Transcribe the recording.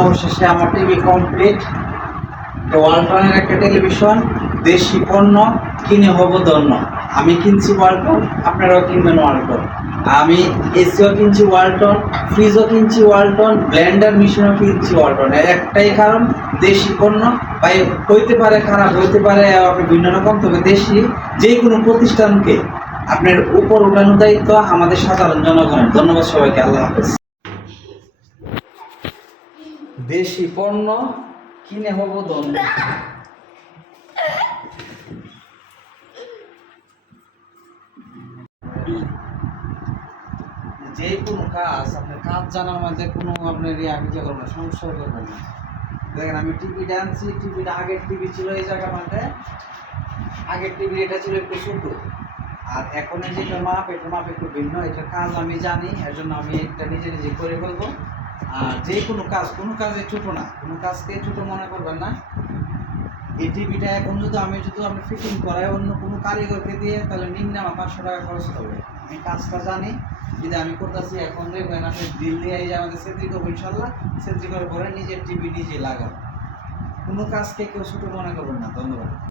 অবশেষে আমার TV complete. ওয়ালটনের একটা টেলিভিশন, দেশি পণ্য, কিনে হব ধন্য। আমি কিনছি ওয়ালটন, আপনারাও কিনবেন ওয়ালটন। আমি এসিও কিনছি ওয়ালটন, ফ্রিজও কিনছি ওয়ালটন, ব্লেন্ডার মেশিনও কিনছি ওয়ালটন। এর একটাই কারণ, দেশি পণ্য। ভাই হইতে পারে খারাপ, হইতে পারে বিভিন্ন রকম, তবে দেশি যে কোনো প্রতিষ্ঠানকে আপনার উপর উঠানোর দায়িত্ব আমাদের সাধারণ জনগণের। ধন্যবাদ সবাইকে, আল্লাহ হাফেজ। দেশি পণ্য কিনে হব ধন্য। যে কোনো কাজ, আপনার কাজ জানার মধ্যে কোনো আপনার ইয়ে করবেন না, সমস্যা করবেন না। দেখেন আমি টিভিটা আনছি, টিভিটা আগের টিভি ছিল এই জায়গার মধ্যে, আগের টিভি এটা ছিল একটু ছোট, আর এখন এই যেটা মাপ, এটা মাপ একটু ভিন্ন। এটার কাজ আমি জানি, এর জন্য আমি এটা নিজে নিজে করে ফেলবো। আর যে কোনো কাজ, কোনো কাজে ছোট না, কোনো কাজকে ছোট মনে করবেন না। এই টিভিটা এখন যদি আপনি ফিটিং করাই অন্য কোনো কারিগরকে দিয়ে, তাহলে নিম্ন আমার 500 টাকা খরচ হবে। আমি কাজটা জানি, যদি আমি করতেছি। এখন দেখবেন আপনি বিল দিয়ে এই যে আমাদের সেদ্রি করবো ইনশাল্লাহ, সেদ্রি করার পরে নিজের টিভি নিজে লাগাবো। কোনো কাজকে কেউ ছোটো মনে করবেন না। ধন্যবাদ।